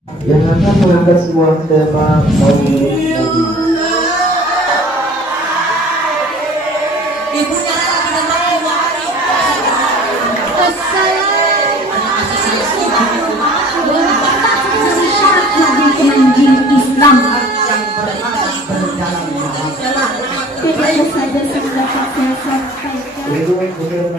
yang akan mengangkat sebuah tema maulid Nabi. Ibunya lagi dengerin Islam yang berikhlas berjalan Itu saja sudah saya sampaikan.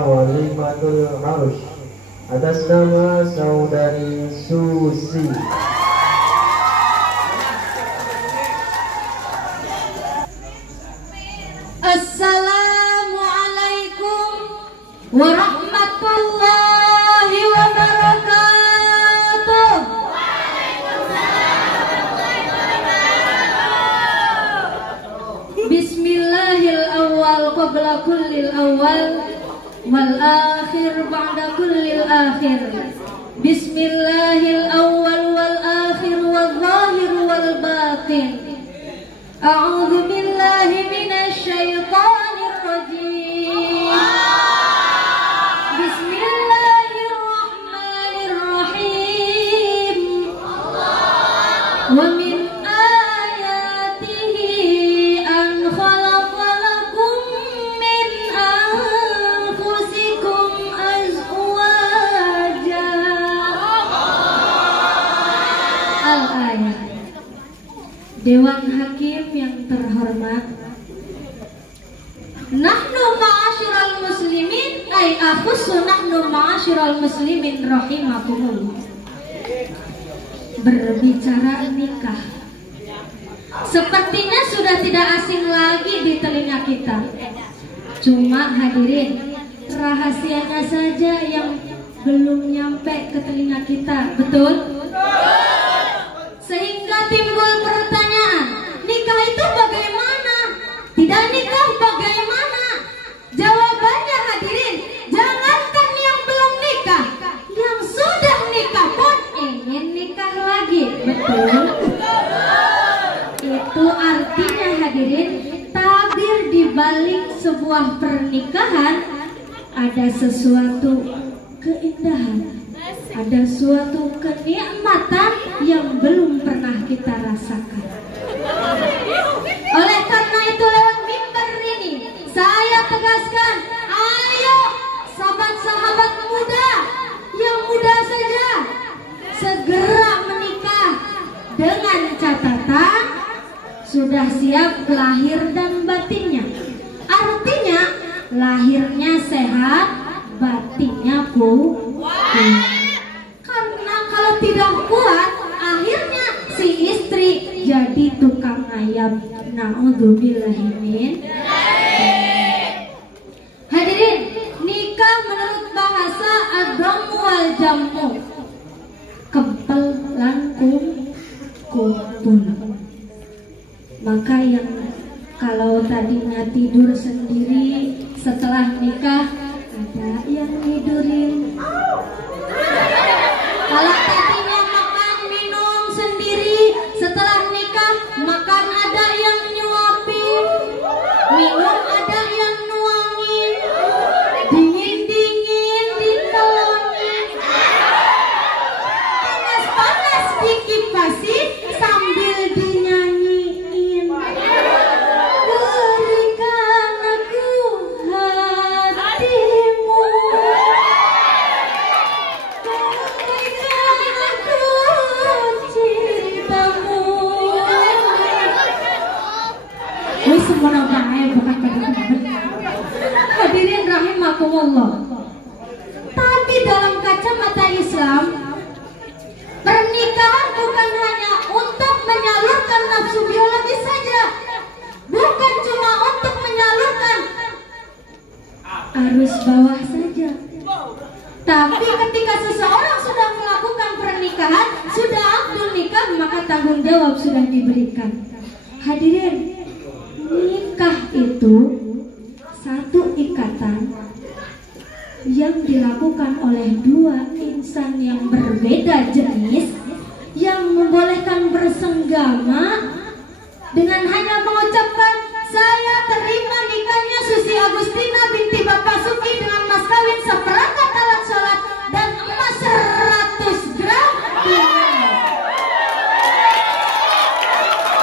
Walimatul Arus atas nama saudari Susi. Assalamualaikum warahmatullahi wabarakatuh. Bismillahil awal qabla kullil awal wal akhir ba'da kullil akhir. Bismillahil awal wal akhir wal zahir wal batin. A'udzu billahi minasy syaithanir rajim. Bismillahirrahmanirrahim. Wa min ayatihi an khalaqa lakum min anfusikum azwaja. Al-ayat. Dewan Hakim yang terhormat, nahnu ma'asyiral muslimin ay akhussu nahnu ma'asyiral muslimin rahimakumullah. Berbicara nikah sepertinya sudah tidak asing lagi di telinga kita. Cuma hadirin, rahasianya saja yang belum nyampe ke telinga kita, betul? Sehingga timbul pertanyaan, nikah itu bagaimana? Tidak nikah bagaimana? Jawabannya hadirin, jangankan yang belum nikah, yang sudah nikah pun ingin nikah lagi, betul? Itu artinya hadirin, tabir di balik sebuah pernikahan ada sesuatu keindahan, ada suatu kenikmatan yang belum pernah kita rasakan. Oleh karena itu lewat mimbar ini saya tegaskan, ayo sahabat-sahabat muda, yang muda saja segera menikah dengan catatan sudah siap lahir dan batinnya. Artinya lahirnya sehat, batinnya kuat. Karena kalau tidak kuat, akhirnya si istri jadi tukang ayam. Na'udzubillahimin. Hadirin, nikah menurut bahasa ad-dhammu wal jammu, kempel langkung kumpul. Maka yang kalau tadinya tidur sendiri setelah nikah, ada yang tidurin. Kalau tadinya makan minum sendiri, setelah nikah makan ada yang nyuapin, minum ada yang nuangin, dingin-dingin ditelonin, panas-panas dikipasin sambil dinyanyiin. Berikan aku hatimu, berikan aku cintamu. Wih, semoga baik bukan pada hadirin rahimakumullah. Tapi dalam kacamata Islam, pernikahan bukan hanya untuk menyalurkan nafsu biologis saja, bukan cuma untuk menyalurkan arus bawah saja. Tapi ketika seseorang sudah melakukan pernikahan, sudah akdul nikah, maka tanggung jawab sudah diberikan. Hadirin, nikah itu satu ikatan yang dilakukan oleh dua insan yang berbeda jenis, yang membolehkan bersenggama dengan hanya mengucapkan saya terima nikahnya Susi Agustina binti Bapak Suki dengan mas kawin seperangkat alat sholat dan emas 100 gram.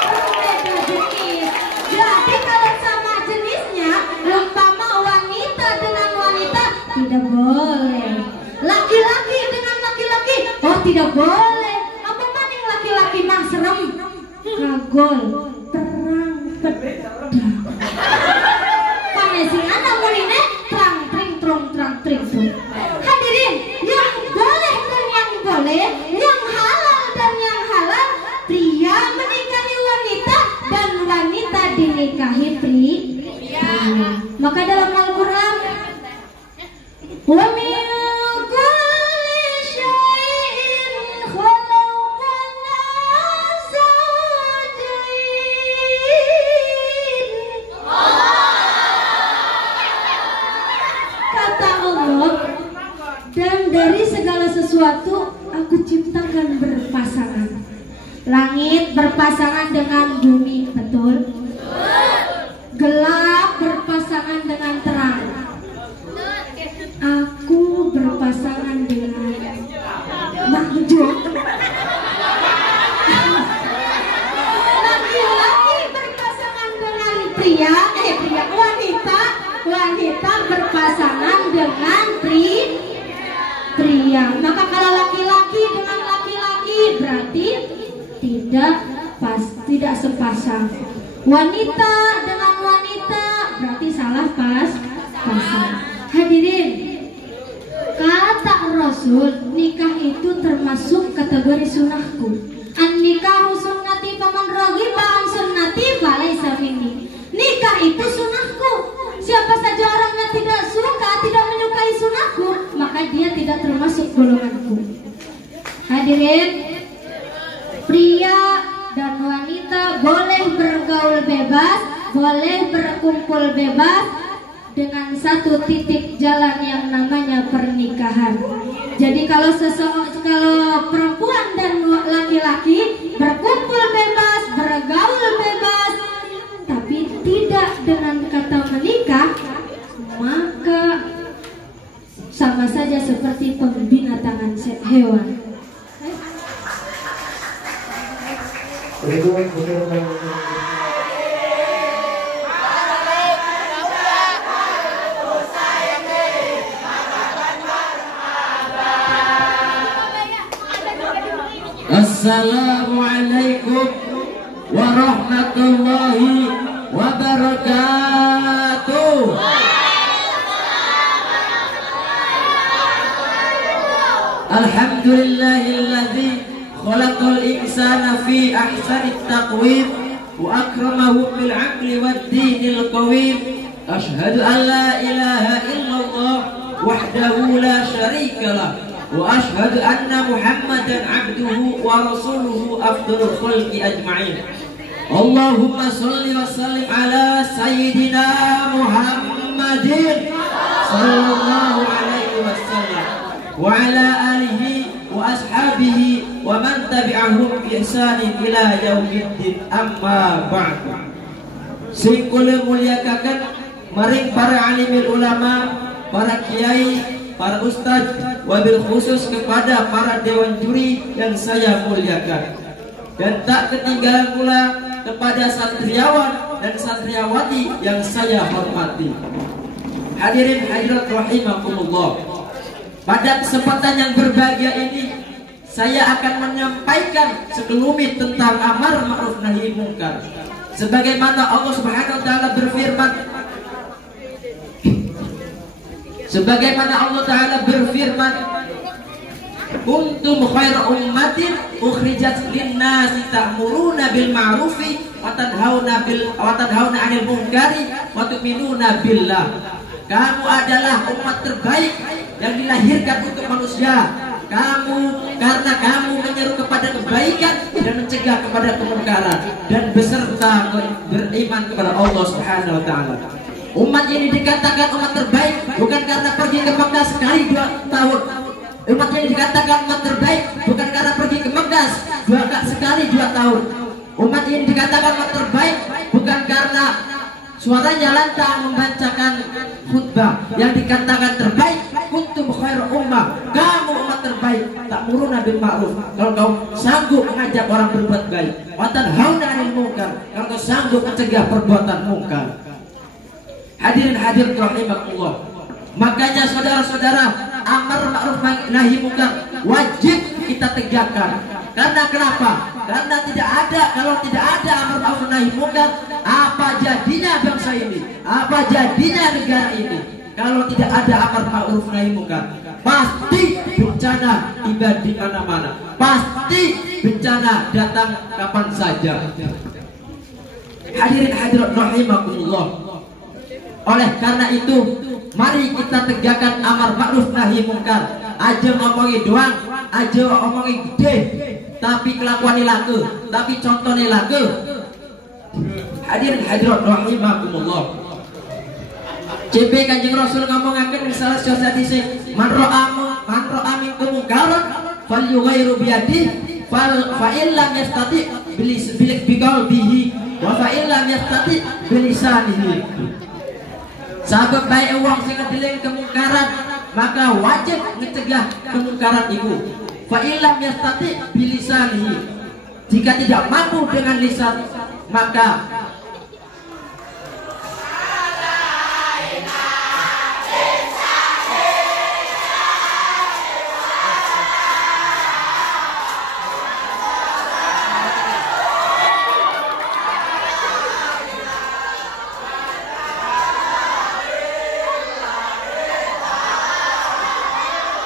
Berbeda jenis. Jadi kalau sama jenisnya, umpama wanita dengan wanita tidak boleh. Laki-laki dengan laki-laki, oh tidak boleh. Apa maning laki-laki mah serem, kagol, terang pedang. Panesingan namun ini terang tring trong terang tring trong. Hadirin, yang boleh dan yang boleh, yang halal dan yang halal, pria menikahi wanita dan wanita dinikahi pria. Maka dalam Al-Quran, wa min kulli syai'in khalaqna zawjayn. Kata Allah, dan dari segala sesuatu aku ciptakan berpasangan. Langit berpasangan dengan bumi, betul? Gelap berpasangan dengan terang. Aku berpasangan dengan makhluk. Laki-laki berpasangan dengan pria, wanita berpasangan dengan pria. Maka kalau laki-laki dengan laki-laki berarti tidak sepasang. Wanita dengan wanita berarti salah pasang. Hadirin, kata Rasul, nikah itu termasuk kategori sunnahku. An-nikahu sunnati faman raghiba an sunnati falaysa minni. Nikah itu sunnahku. Siapa saja orang yang tidak suka, tidak menyukai sunnahku, maka dia tidak termasuk golonganku. Hadirin, pria dan wanita boleh bergaul bebas, boleh berkumpul bebas dengan satu titik jalan yang namanya pernikahan. Jadi kalau perempuan dan laki-laki berkumpul bebas, bergaul bebas, tapi tidak dengan kata menikah, maka sama saja seperti pembinatangan hewan. Assalamualaikum warahmatullahi wabarakatuh. Alhamdulillahilladzi khalaqal insana fi ahsanit taqwim wa akramahu bil 'aqli wad dinil qawim. Asyhadu an la ilaha illallah wahdahu la syarika lah wa asyhadu anna Muhammadan 'abduhu wa rasuluhu afdhalul khalqi ajma'in. Allahumma shalli wa sallim ala sayyidina Muhammadin sallallahu alaihi wasallam wa ala alihi wa ashabihi wa man tabi'ahum bi ihsanin ila yaumiddin, amma ba'd. Sing kula mulyakaken maring para alimil ulama, para kiai, para ustaz, wabil khusus kepada para dewan juri yang saya muliakan, dan tak ketinggalan pula kepada santriawan dan santriawati yang saya hormati. Hadirin hadirat rahimakumullah. Pada kesempatan yang berbahagia ini, saya akan menyampaikan sekelumit tentang amar ma'ruf nahi munkar. Sebagaimana Allah Subhanahu wa taala berfirman, kuntum khaira ummatin ukhrijat lin-nasi ta'muruna bil ma'rufi wa tanhauna 'anil munkari wa tu'minuna billah. Kamu adalah umat terbaik yang dilahirkan untuk manusia. Karena kamu menyeru kepada kebaikan dan mencegah kepada kemungkaran, dan beserta beriman kepada Allah Subhanahu wa taala. Umat ini dikatakan umat terbaik bukan karena pergi ke Mekah sekali 2 tahun, Umat yang dikatakan umat terbaik bukan karena pergi ke Mekah sekali 2 tahun. Umat ini dikatakan umat terbaik bukan karena suaranya lantang membacakan khutbah. Yang dikatakan terbaik, kuntum khairu ummah, kamu umat terbaik, ta'muruna bil ma'ruf, kalau kau sanggup mengajak orang berbuat baik, wa tanhauna 'anil munkar, kalau kau sanggup mencegah perbuatan mungkar. Hadirin hadirat rahimakumullah. Makanya saudara-saudara, amar ma'ruf nahi munkar wajib kita tegakkan. Karena kenapa? Karena kalau tidak ada amar ma'ruf nahi munkar, apa jadinya bangsa ini? Apa jadinya negara ini? Kalau tidak ada amar ma'ruf nahi munkar, pasti bencana tiba di mana-mana. Pasti bencana datang kapan saja. Hadirin hadirat rahimakumullah. Oleh karena itu, mari kita tegakkan amar ma'ruf nahi munkar. Aja ngomongin doang, aja ngomongin gede, tapi kelakuan laku, tapi contohnya laku. Hadirin hadirat rahimakumullah. CP Kanjeng Rasul ngomongaken salah satu hadis, man ra'a minkum munkaran falyughayyiru bi yadihi fa in lam yastati bi qalbihi wa fa in lam yastati bi lisanihi. Sahabat baik uang sing ngedeling kemungkaran, maka wajib mencegah kemungkaran itu. Fa illam yastati bilisanihi, jika tidak mampu dengan lisan, maka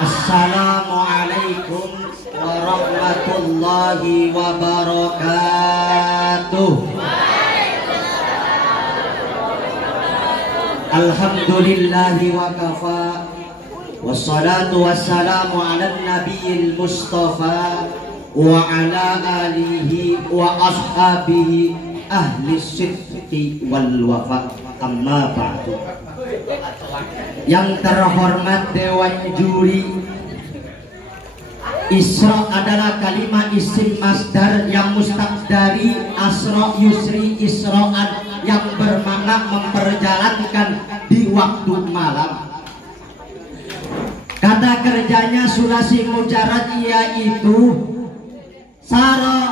Assalamualaikum warahmatullahi wabarakatuh. Alhamdulillahi wa kafa, wassalatu wassalamu ala nabiyil mustafa wa ala alihi wa ashabihi ahli sidqi wal wafa, amma ba'du. Yang terhormat Dewan Juri, Isra adalah kalimat isim masdar yang mustaq dari asra yusri isra'an, yang bermakna memperjalankan di waktu malam. Kata kerjanya sulasi mujarad yaitu sara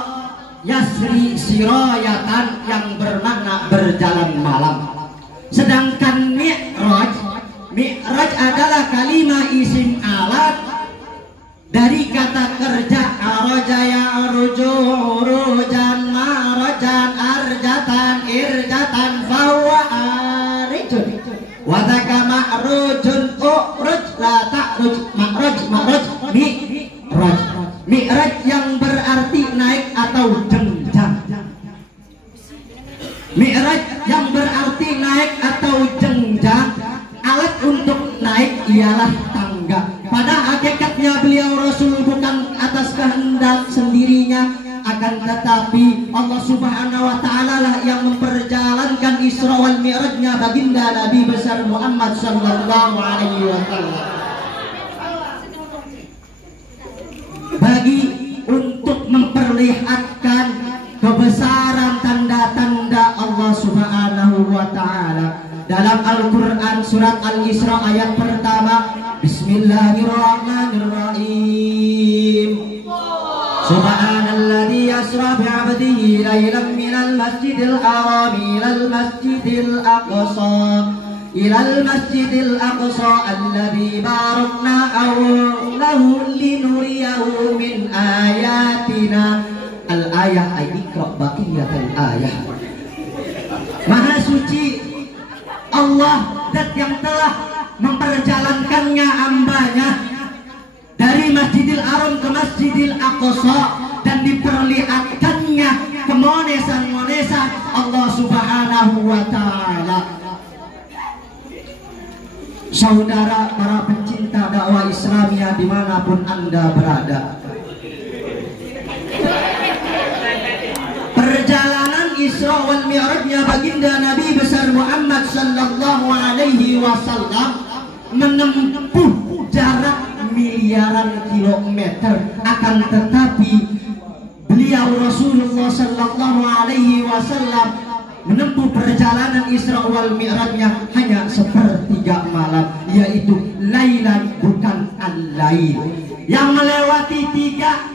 yasri sirayatan, yang bermakna berjalan malam. Sedangkan mi'raj adalah kalimat isim alat dari kata kerja araja ya'ruju urujan ma'rajan arjatan irjatan fahuwa arijun wa dzaka ma'rujun uruj la ta'ruj ma'raj mi'raj yang berarti naik atau jenjang. Mi'raj yang berarti naik atau jenjang. Alat untuk naik ialah tangga. Pada hakikatnya beliau Rasul bukan atas kehendak sendirinya, akan tetapi Allah Subhanahu wa Ta'ala lah yang memperjalankan Isra wal Mi'rajnya baginda Nabi besar Muhammad sallallahu alaihi wasallam. Bagi untuk memperlihatkan kebesaran tanda-tanda Allah Subhanahu wa Ta'ala, dalam Al-Quran surat Al-Isra ayat pertama, Bismillahirrahmanirrahim. Subhanalladzi yasra bi'abdihi laylan minal masjidil haram ilal masjidil aqsa alladzi barakna hawlahu linuriyahu min ayatina. Al-ayah ay ikra baqiyatul ayah. Maha suci Allah, zat yang telah memperjalankannya hambanya dari Masjidil Haram ke Masjidil Aqsa dan diperlihatkannya kemonesan-monesan Allah Subhanahu wa Ta'ala. Saudara para pencinta dakwah Islamiyah dimanapun Anda berada, perjalanan Isra wal Mi'rajnya baginda Nabi besar Muhammad sallallahu alaihi wasallam menempuh jarak miliaran kilometer, akan tetapi beliau Rasulullah Sallallahu Alaihi Wasallam menempuh perjalanan Isra wal Mi'rajnya hanya sepertiga malam, yaitu lailan bukan al-lail, yang melewati tiga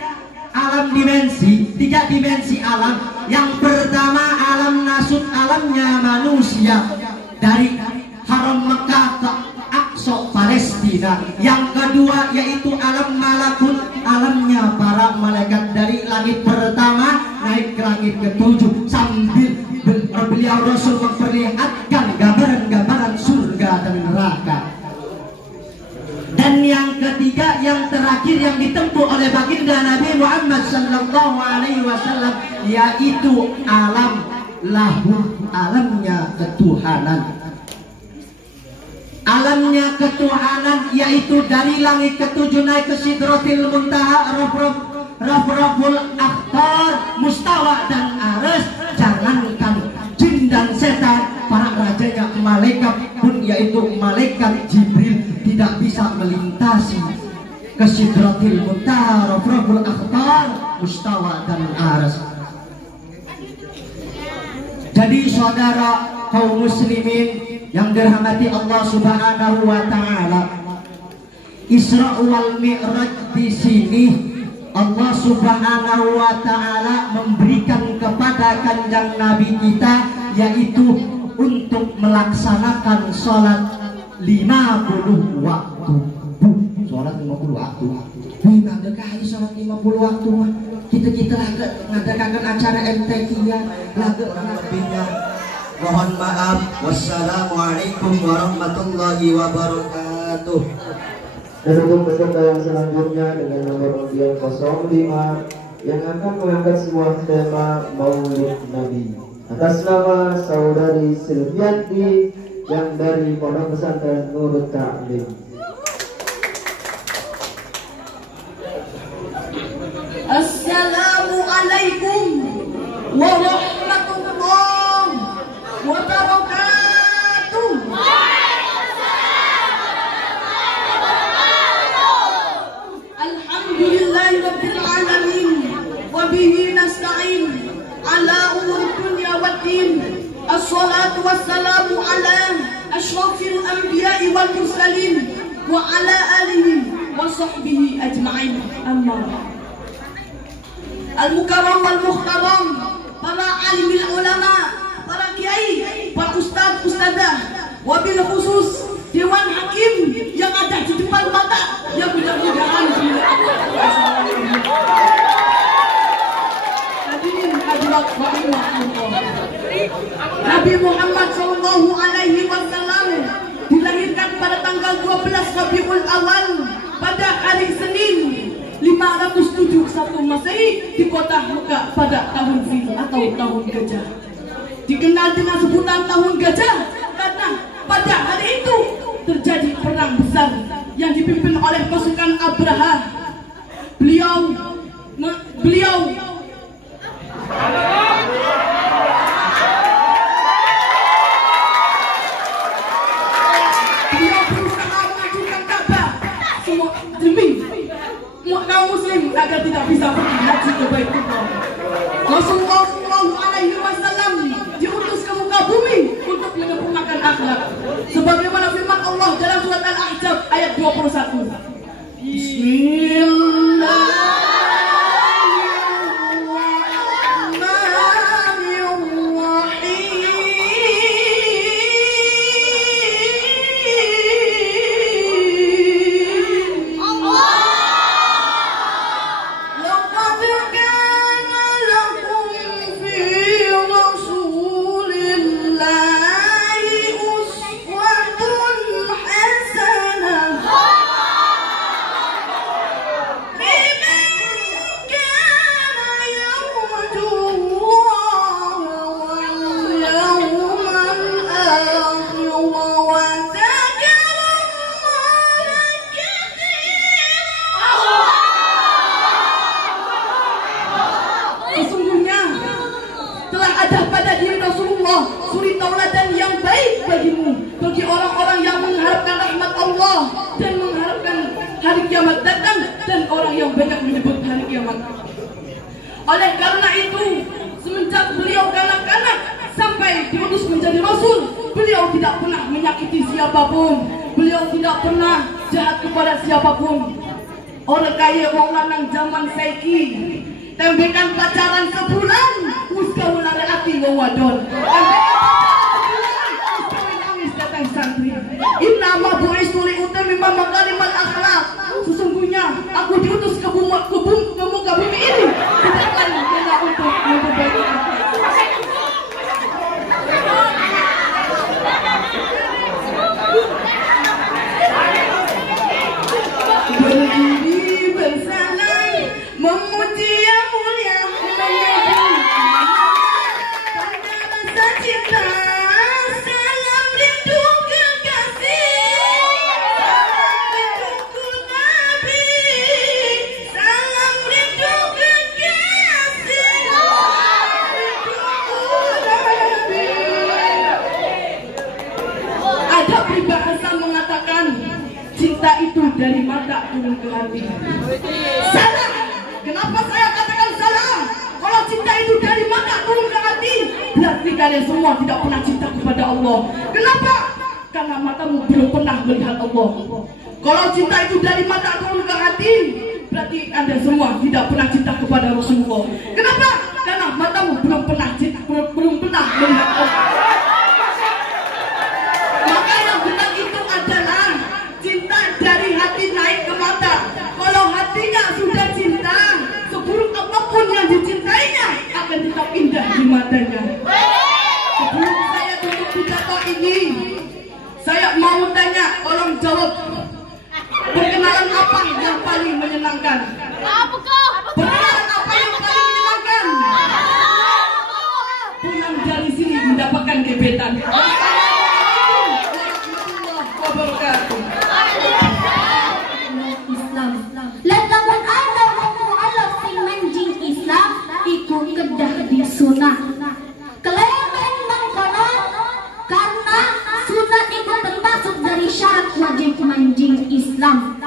dimensi alam. Yang pertama alam nasut, alamnya manusia dari Haram Mekah ke Aqsa Palestina. Yang kedua yaitu alam malakut, alamnya para malaikat dari langit pertama naik ke langit ketujuh, sambil beliau Rasul memperlihatkan gambaran-gambaran surga dan neraka. Dan yang ketiga, yang terakhir yang ditempuh oleh baginda Nabi Muhammad Sallallahu Alaihi Wasallam, yaitu alam lahu, alamnya ketuhanan. Alamnya ketuhanan yaitu dari langit ketujuh naik ke Sidratil Muntaha, Rafraful Akhtar, Mustawa dan Aras. Jangankan jin dan setan, para rajanya malaikat pun yaitu malaikat Jibril tidak bisa melintasi ke Sidratil Muntaha, Rafraful Akhtar, Mustawa dan Aras. Jadi saudara kaum muslimin yang dirahmati Allah Subhanahu wa taala, Isra wal Mi'raj di sini Allah Subhanahu wa taala memberikan kepada kanjeng Nabi kita yaitu untuk melaksanakan salat 50 waktu. Salat 50 waktu. Memang dekah salat 50 waktu mah. Kita ngadakan acara MTQ ya, lagu orang lebihnya. Mohon maaf. Wassalamualaikum warahmatullahi wabarakatuh. Dan untuk peserta yang selanjutnya dengan nomor undian 05 yang akan mengangkat sebuah tema Maulid Nabi atas nama Saudari Silvianti yang dari Pondok Pesantren Nurut Ta'lim. Assalamualaikum warahmatullahi wabarakatuh. Alhamdulillahi rabbil alamin wa bihi nasta'in ala umuri dunya waddin. Assalatu wassalamu ala asyrafil anbiya'i wal mursalin wa ala alihi wa sahbihi ajma'in. Amma al-mukarram wal muhtaram, para alimil ulama, para kiai, para ustaz ustadzah, wabil khusus dewan hakim yang ada di depan mata, yang mudah-mudahan hadirin hadirat rahimakumullah. Nabi Muhammad Sallallahu Alaihi Wasallam dilahirkan pada tanggal 12 Rabiul Awal pada hari Senin 571 Masehi di kota Mekah pada tahun Fil atau tahun gajah. Dikenal dengan sebutan tahun gajah karena pada hari itu terjadi perang besar yang dipimpin oleh pasukan Abraha. Beliau berusaha menghancurkan Ka'bah demi kaum muslim agar tidak bisa pergi haji ke Baitullah. Rasulullah Shallallahu Alaihi Wasallam diutus ke muka bumi untuk menyempurnakan akhlak, sebagaimana firman Allah dalam surat Al-Ahzab ayat 21. Sesungguhnya telah ada pada diri Rasulullah suri tauladan yang baik bagimu, bagi orang-orang yang mengharapkan rahmat Allah dan mengharapkan hari kiamat datang dan orang yang banyak menyebut hari kiamat. Oleh karena itu, semenjak beliau kanak-kanak sampai diutus menjadi rasul, beliau tidak pernah menyakiti siapapun, beliau tidak pernah jahat kepada siapapun. Orang kaya wong lanang zaman saiki tembekan pacaran sebulan wis kawulare ati wong wadon. Nangis datang santri. Inna ma bu'istu li utammima makarimal akhlak. Sesungguhnya aku diutus ke muka bumi ini bukan hanya untuk memperbaiki berdiri bersalam memuji yang mulia pada rasa cinta. Salam rindu kekasih, salam rinduku Nabi, salam rindu kekasih, salam rinduku Nabi. Ada peribahasa mengatakan cinta itu dari mata turun ke hati. Salah. Kenapa saya katakan salah? Kalau cinta itu dari mata turun ke hati, berarti kalian semua tidak pernah cinta kepada Allah. Kenapa? Karena matamu belum pernah melihat Allah. Kalau cinta itu dari mata turun ke hati, berarti Anda semua tidak pernah cinta kepada Rasulullah. Kenapa? Karena matamu belum pernah melihat Allah. Maka yang benar itu adalah cinta dari hati naik ke mata. Kalau hatinya sudah cinta, seburuk apapun yang dicintainya akan tetap indah di matanya. Sebelum saya tutup pidato ini, saya mau tanya, tolong jawab. Perkenalan apa yang paling menyenangkan? Perkenalan apa yang paling menyenangkan? Pulang dari sini mendapatkan gebetan. Latawan ada mu'alaf sing manjing Islam iku kedah disunah. Kelemen mengkono karena sunat itu termasuk dari syarat wajib manjing Islam.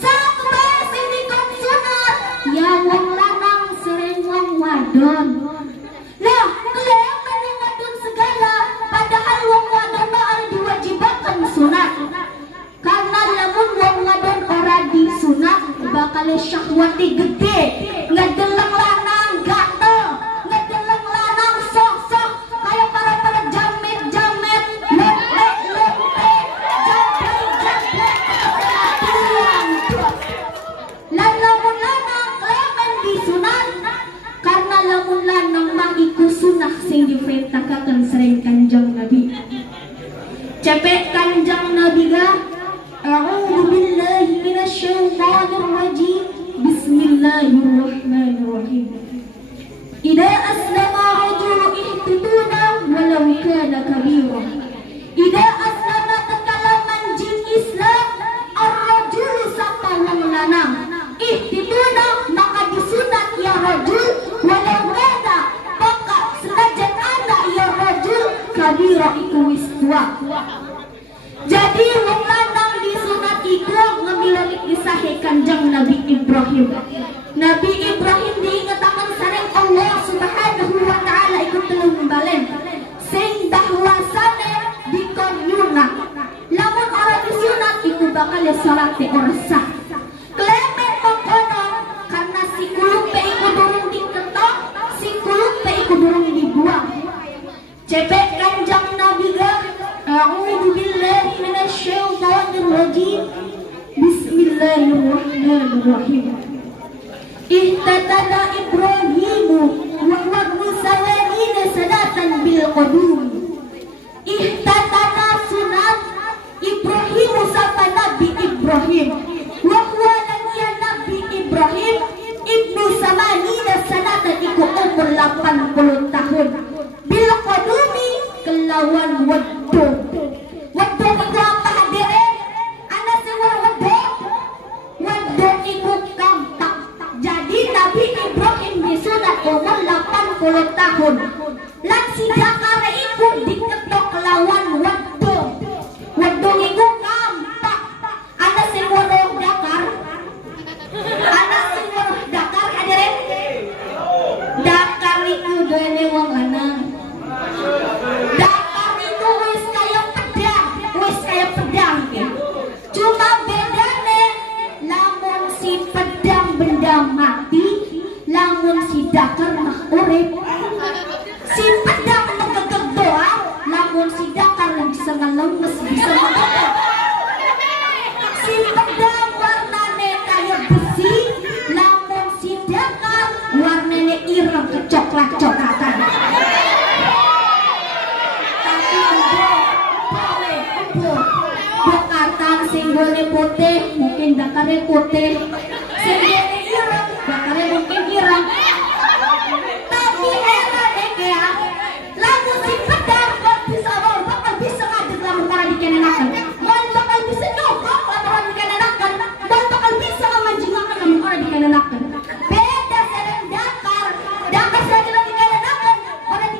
Salah kebae sing dikon sunat ya wong lanang sering wong wadon. Lah, kelemen wong wadon segala padahal wong wadon ora diwajibkan sunat. Karena lamun wong wadon ora disunat bakal syahwati gede, ngedeleng lanang gatel, ngedeleng lanang sok-sok kayak para jamet-jamet, lempek-lempek, jablay-jablay, lan lamun lanang klemen disunat karena lamun lanang mah iku sunah sing diperintahkan sering Kanjeng Nabi. Cepet Kanjeng Nabi ga A'udzu billahi minasyaitonir rajim. Bismillahirrahmanirrahim. Idza aslama rajulun ihtituna walau kana kabira. Idza aslama takalaman jin Islam ar-rajulu sapa wong lanang. Ihtituna maka disunat ya rajul walau kana maka senajan anak ya rajul kabira iku wis tua. Jadi wong lanang disunat iku ngambilani kisah Kanjeng Nabi Ibrahim. Nabi Ibrahim diingatakan sareng Allah Subhanahu wa taala iku telung balen sing bahwasane dikon nyunat. Lamun ora disunat iku bakal salat ora sah. Klemen mengkono karena si kulupe iku durung diketok, si kulupe iku durung dibuang. Cepet Kanjeng Nabi ga A'udzu billahi minasyaitonir rajim. Bismillahirrahmanirrahim. Ihtatana Ibrahimu wa huwa musawwirina sadatan bil qudum. Ihtatana sunat Ibrahimu sapa Nabi Ibrahim. Wa huwa ya Nabi Ibrahim ibnu samanina sanatan iku umur 80 tahun. Bil qudumi kelawan wedok. Wedok itu apa hadirin? Ana sewa wedok. Wedok itu kampak. Jadi Nabi Ibrahim disunat umur 80 tahun. Lan si Jakar itu diketok kelawan wedok. Wedok itu kampak. Ana sewa wedok Jakar. coklat-coklatan. Tapi boleh, Bekatan singgulnya putih, mungkin dakarnya putih. Singgulnya irang, dakarnya mungkin irang. Tapi era dekea, lagu si pedang bisa bakal bisa ngadeg lamun para dikenakan. Bakal bisa nyokok lamun dikenakan. Bakal bisa ngamanjingakan lamun para dikenakan. Beda serem dakar, dakar saja dikenakan. Orang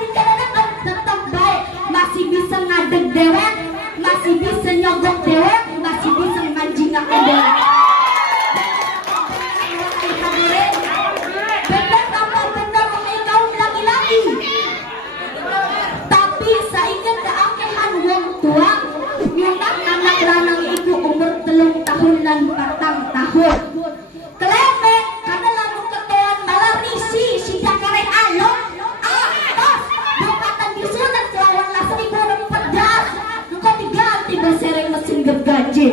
dikenakan tetap baik, masih bisa ngadeg dewek, masih bisa nyogok dewek, masih bisa ngamanjingakan dewek. Tapi saingkan keakehan wong tua nyunat anak lanang ibu umur 3 tahun dan 4 tahun. Keleme karena lamun ketuan malah risi si dakare alok atas bukatan disunat lawan lah 1014 engko diganti basereng mesin gergaji.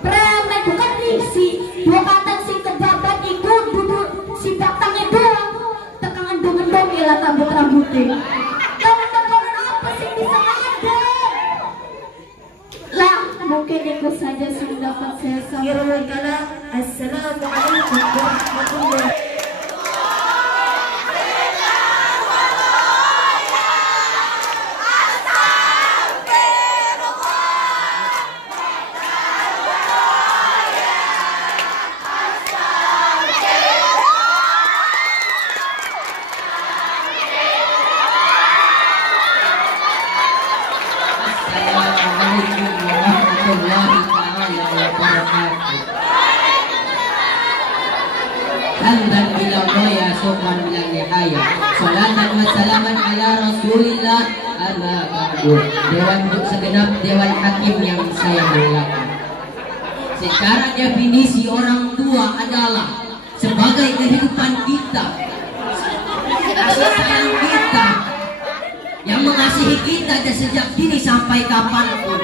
Preme bukan risi bukatan sing kebabat iku duduk si batangnya doang tekan endong-endong ilah rambut-rambutnya. Mungkin itu saja yang dapat saya sampaikan. Assalamualaikum warahmatullahi wabarakatuh. Hamdan bila ya syukran bila nihaya. Salatan wa salaman ala Rasulillah amma ba'du. Dewan segenap dewan hakim yang saya muliakan. Secara definisi orang tua adalah sebagai kehidupan kita, kasih sayang kita, yang mengasihi kita dari sejak dini sampai kapanpun.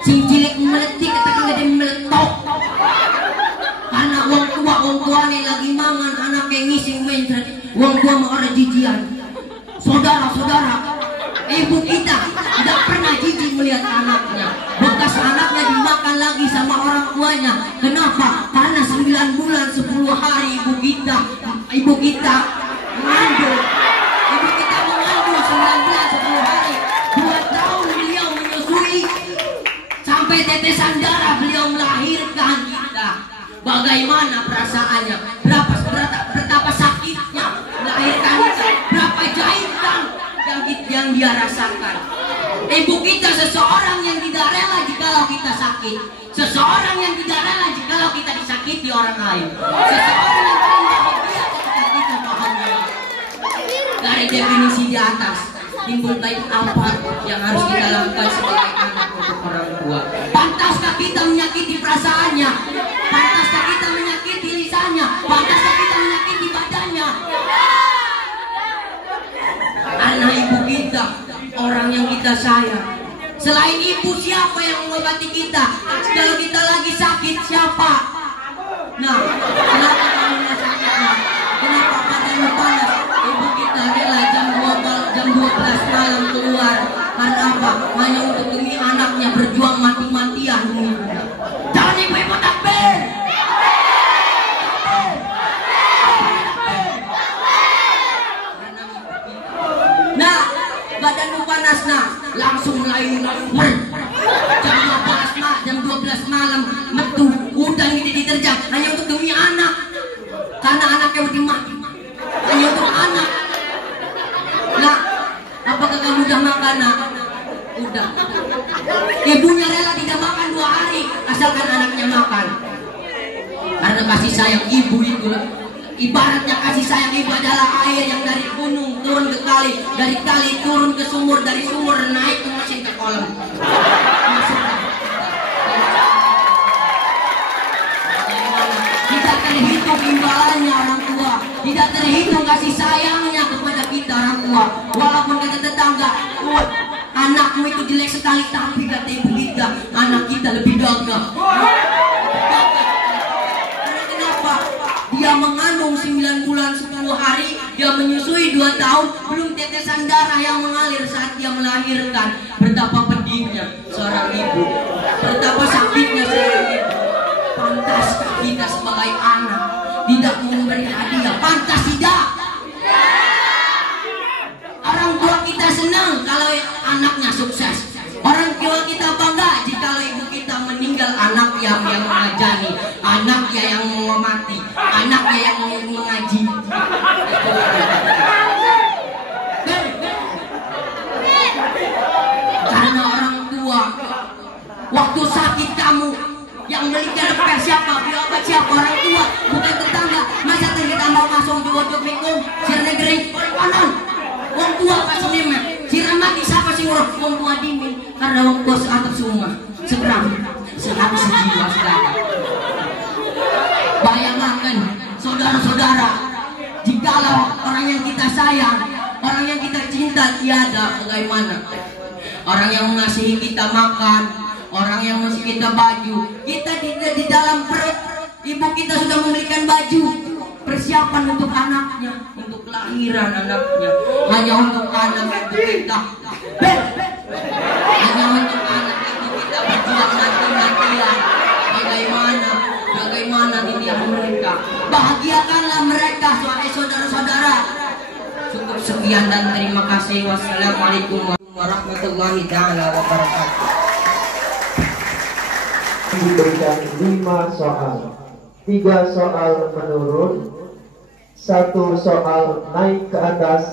Sing cilik meletik katakan gede meletok. Karena wong tua nih lagi mangan anak yang ngising mencret, wong tua mau orang jijian. Saudara-saudara, ibu kita tidak pernah jijik melihat anaknya. Bekas anaknya dimakan lagi sama orang tuanya. Kenapa? Karena 9 bulan 10 hari ibu kita mengandung. Ibu kita mengandung 9 bulan 10 hari. 2 tahun beliau menyusui. Sampai tetesan darah beliau melahirkan kita. Bagaimana perasaannya? Betapa sakitnya melahirkan kita. Berapa jahitan yang dia rasakan. Ibu kita seseorang yang tidak rela jikalau kita sakit. Seseorang yang tidak rela jikalau kita disakiti orang lain. Seseorang yang paling bahagia ketika kita bahagia. Dari definisi di atas, timbul baik apa yang harus kita lakukan sebagai anak untuk orang tua. Pantaskah kita menyakiti perasaannya? Pantaskah kita menyakiti lisannya? Pantaskah kita menyakiti badannya? Anak ibu kita, orang yang kita sayang. Selain ibu, siapa yang mengobati kita? Kalau kita lagi sakit, siapa? Nah, kenapa kamu sakitnya? Kenapa badanmu panas? Ibu kita rela jam 12 malam keluar. Karena apa? Hanya untuk demi anaknya berjuang mati-matian. Jangan ibu-ibu takbir. Nah, badanmu panas nah, langsung mulai jam 12 malam metu udang ini diterjang hanya untuk demi anak. Karena anaknya udah mati. Hanya untuk anak. Nah, apakah kamu udah makan nak? Udah. Ibunya rela tidak makan 2 hari asalkan anaknya makan. Karena kasih sayang ibu itu, ibaratnya kasih sayang ibu adalah air yang dari gunung turun ke kali, dari kali turun ke sumur, dari sumur naik ke mesin ke kolam. Tidak terhitung imbalannya orang tua, tidak terhitung kasih sayangnya kepada kita orang tua. Walaupun kata tetangga, anakmu itu jelek sekali, tapi kata ibu kita, anak kita lebih gagah. Karena kenapa? Dia mengandung 9 bulan 10 hari, dia menyusui menyusui 2 tahun, belum tetesan darah yang mengalir saat dia melahirkan. Betapa pedihnya seorang ibu, betapa sakitnya seorang ibu. Pantas kita sebagai anak tidak memberi hadiah? Pantas tidak? Orang tua kita senang kalau anaknya sukses. Orang tua kita bangga jika ibu kita meninggal. Anak yang mengajari, anaknya yang menghormati, anaknya yang mengaji. Karena orang tua, waktu sakit kamu yang belikan ke siapa? Obat siapa? Orang tua, bukan tetangga. Masa kita mau masuk di wajib bingung, sir negeri, orang kanan. Orang tua pas nemen, sir mati siapa sih orang tua dimin? Karena orang tua seatap semua, seberang, sehati sejiwa saudara. Bayangkan, saudara-saudara, jikalau orang yang kita sayang, orang yang kita cinta tiada, bagaimana? Orang yang mengasihi kita makan, orang yang mengasihi kita baju, kita di dalam perut ibu kita sudah membelikan baju, persiapan untuk anaknya, untuk kelahiran anaknya, hanya untuk anak itu kita, hanya untuk anak itu kita berjuang mati-matian. Bagaimana didiam mereka? Bahagiakanlah mereka, saudara-saudara. Cukup sekian dan terima kasih. Wassalamualaikum warahmatullahi taala wabarakatuh. Diberikan 5 soal, 3 soal menurun, 1 soal naik ke atas.